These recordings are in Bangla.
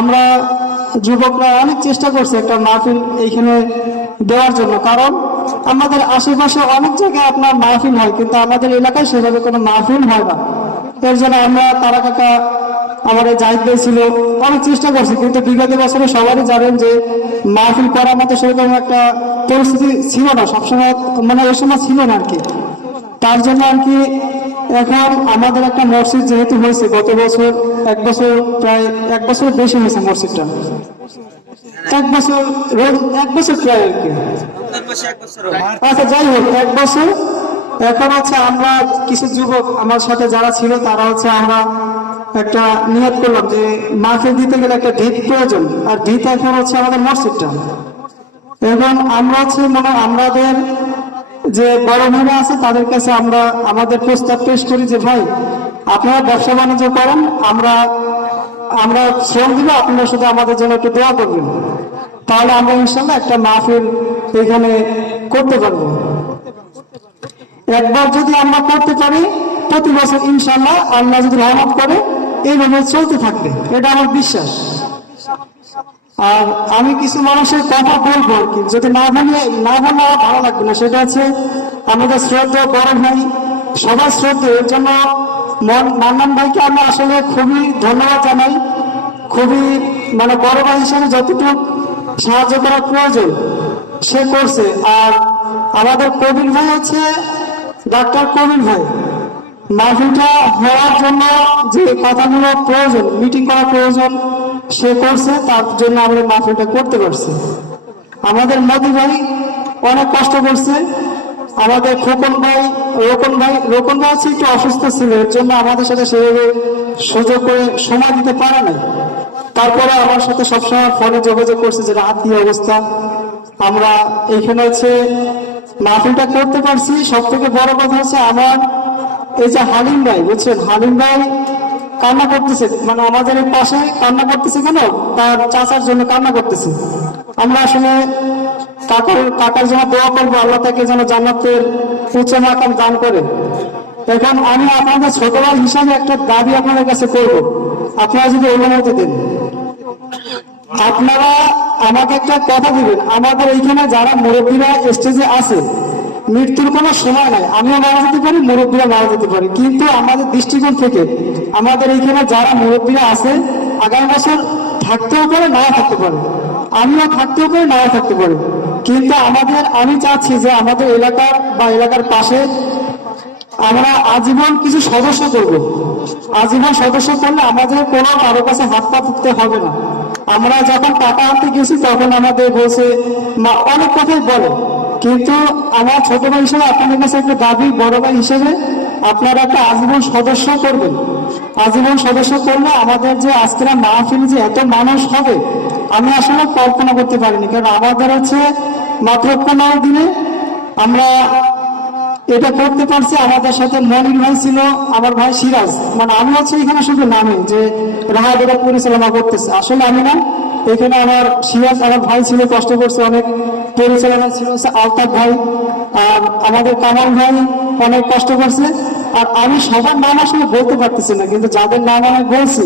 আমরা যুবকরা অনেক চেষ্টা করছি একটা মাহফিল এইখানে দেওয়ার জন্য, কারণ আমাদের আশেপাশে অনেক জায়গায় আপনার মাহফিল হয়, কিন্তু আমাদের এলাকায় সেভাবে কোনো মাহফিল হয় না। এর জন্য আমরা তারা কাকা আমাদের জাহিদ ভাই ছিল, অনেক চেষ্টা করছি, কিন্তু বিগত বছরে সবারই জানেন যে মাহফিল করার মতো সেরকম একটা পরিস্থিতি ছিল না, সবসময় মানে ওই সময় ছিল না আর কি। তার জন্য আর কি এখন আমাদের একটা মসজিদ যেহেতু হয়েছে গত বছর, প্রায় এক বছর বেশি হয়েছে মসজিদটা, এক বছর প্রায় আর কি। আচ্ছা যাই হোক, এক বছর। এখন হচ্ছে আমরা কিছু যুবক আমার সাথে যারা ছিল তারা হচ্ছে আমরা একটা নিয়ত করলাম যে মাহফিল দিতে গেলে একটা ভিত প্রয়োজন, আর ভিত এখন হচ্ছে আমাদের মসজিদটা। এবং আমরা হচ্ছে মানে আমাদের যে বড় ভাইরা আছে তাদের কাছে আমরা আমাদের প্রস্তাব পেশ করি যে ভাই আপনারা ব্যবসা বাণিজ্য করেন, আমরা শ্রম দিব, আপনারা শুধু আমাদের জন্য একটু দোয়া করবেন, তাহলে আমরা ইনশাল্লাহ একটা মাহফিল এখানে করতে পারবো। একবার যদি আমরা করতে পারি প্রতি বছর ইনশাল্লাহ আল্লাহ যদি রহমত করে এইভাবে চলতে থাকবে, এটা আমার বিশ্বাস। আর আমি কিছু মানুষের কথা বলবো আর কি, যদি না বললে ভালো লাগবে না। সেটা হচ্ছে আমাদের শ্রদ্ধা বড় ভাই, সবার শ্রদ্ধা, এর জন্য মান্নান ভাইকে আমরা আসলে খুবই ধন্যবাদ জানাই। খুবই মানে বড় ভাই হিসাবে যতটুকু সাহায্য করার প্রয়োজন সে করছে। আর আমাদের কবির ভাই হচ্ছে ডাক্তার কবির ভাই, মাহফিলটা হওয়ার জন্য যে কথাগুলো প্রয়োজন, মিটিং করা প্রয়োজন, সে করছে, তার জন্য আমরা মাহফিলটা করতে পারছি। আমাদের মোদি ভাই অনেক কষ্ট করছে, আমাদের রোকন ভাই হচ্ছে একটু অসুস্থ ছিল, এর জন্য আমাদের সাথে সেভাবে সুযোগ করে সময় দিতে পারে নাই। তারপরে আমার সাথে সবসময় ফোনে যোগাযোগ করছে যে রাত কি অবস্থা। আমরা এইখানে হচ্ছে মাহফিলটা করতে পারছি। সব থেকে বড় কথা হচ্ছে আমার এই যে হালিম ভাই, বুঝছেন, হালিম ভাই কান্না করতেছে, মানে আমাদের পাশে কান্না করতেছে। কেন? তার চাচার জন্য কান্না করতেছে। আমরা আসলে কাকার জন্য দোয়া করবো, আল্লাহ তাকে যেন জান্নাতের উচ্চ মাকাম দান করে। এখন আমি আপনাদের ছোট ভাই হিসাবে একটা দাবি আপনাদের কাছে করব, আপনারা যদি অনুমতি দেন। আপনারা আমাকে একটা কথা দিবেন, আমাদের এইখানে যারা মুরব্বীরা স্টেজে আছে, মৃত্যুর কোনো সময় নাই, আমিও মারা যেতে পারি, মুরব্বীরা মারা যেতে পারি, কিন্তু আমাদের দৃষ্টিকোণ থেকে আমাদের এইখানে যারা মুরব্বীরা আছে আগামী বছর থাকতেও পারে, নাও থাকতে পারে, আমিও থাকতেও পারি, নাও থাকতে পারি, কিন্তু আমি চাচ্ছি যে আমাদের এলাকার পাশে আমরা আজীবন কিছু সদস্য করব। আজীবন সদস্য করলে আমাদের কোনো কারো কাছে হাত পা তুলতে হবে না। আমরা যখন টাকা আনতে গেছি তখন আমাদের বলছে অনেক কথাই বলে, কিন্তু আমার ছোট ভাই হিসেবে আপনাদের কাছে একটা দাবি, বড় ভাই হিসেবে আপনারা একটা আজীবন সদস্য করবেন। আজীবন সদস্য করলে আমাদের যে আজকের মাহফিল যে এত মানুষ হবে আমি আসলে কল্পনা করতে পারিনি। কারণ আমাদের হচ্ছে মাত্র 15 দিনে আমরা এটা করতে পারছি। আমাদের সাথে মনির ভাই ছিল, আমার ভাই সিরাজ, মানে আমি হচ্ছে এখানে শুধু নামে যে রাহাত এটা পরিচালনা করতেছে, আসলে আমি না। এখানে আমার সিরাজ আমার ভাই ছিল, কষ্ট করছে অনেক, পরিচালনা ছিল আলতাফ ভাই, আর আমাদের কামাল ভাই অনেক কষ্ট করছে। আর আমি সবার নাম আসলে বলতে পারতেছি না, কিন্তু যাদের নাম আমি বলছি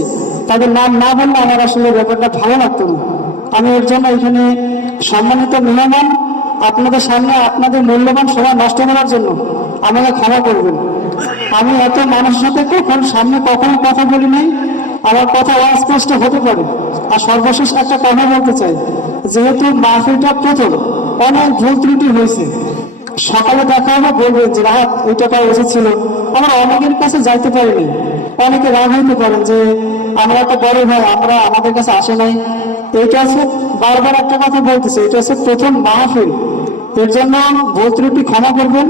তাদের নাম না বললে আমার আসলে ব্যাপারটা ভালো লাগতো না। আমি এর জন্য এখানে সম্মানিত মেহমান আপনাদের সামনে আপনাদের মূল্যবান সময় নষ্ট করার জন্য আমাকে ক্ষমা করবেন। আমি এত মানুষের সাথে কখনো কথা বলি নাই, আমার কথা অস্পষ্ট হতে পারে। আর সর্বশেষ একটা কথা বলতে চাই, যেহেতু মাহফিলটা প্রথম অনেক ভুল ত্রুটি হয়েছে, সকালে দেখা হবে বলবেন যে রাত ওইটা পাওয়া উচিত ছিল। আমরা অনেকের কাছে যাইতে পারিনি, অনেকে রাগ হইতে পারেন যে আমরা একটা বড় ভাই, আমাদের কাছে আসে নাই। এটা হচ্ছে বারবার একটা কথা বলতেছে, এটা হচ্ছে প্রথম মাহফিল, এর জন্য ভুল ত্রুটি ক্ষমা করবেন।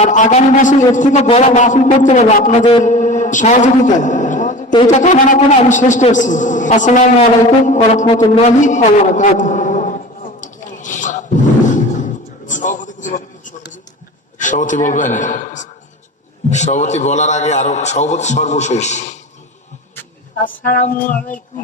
আর আগামী মাসে এর থেকে বড় মাহফিল করতে পারবো আপনাদের সহযোগিতায়, এইটা কামনা করে আমি শেষ করছি। আসসালামু আলাইকুম ওয়া রাহমাতুল্লাহি ওয়া বারাকাতুহু। সভাপতি বলবেন? সভাপতি বলার আগে আরো সভাপতি সর্বশেষ। আসসালামু আলাইকুম।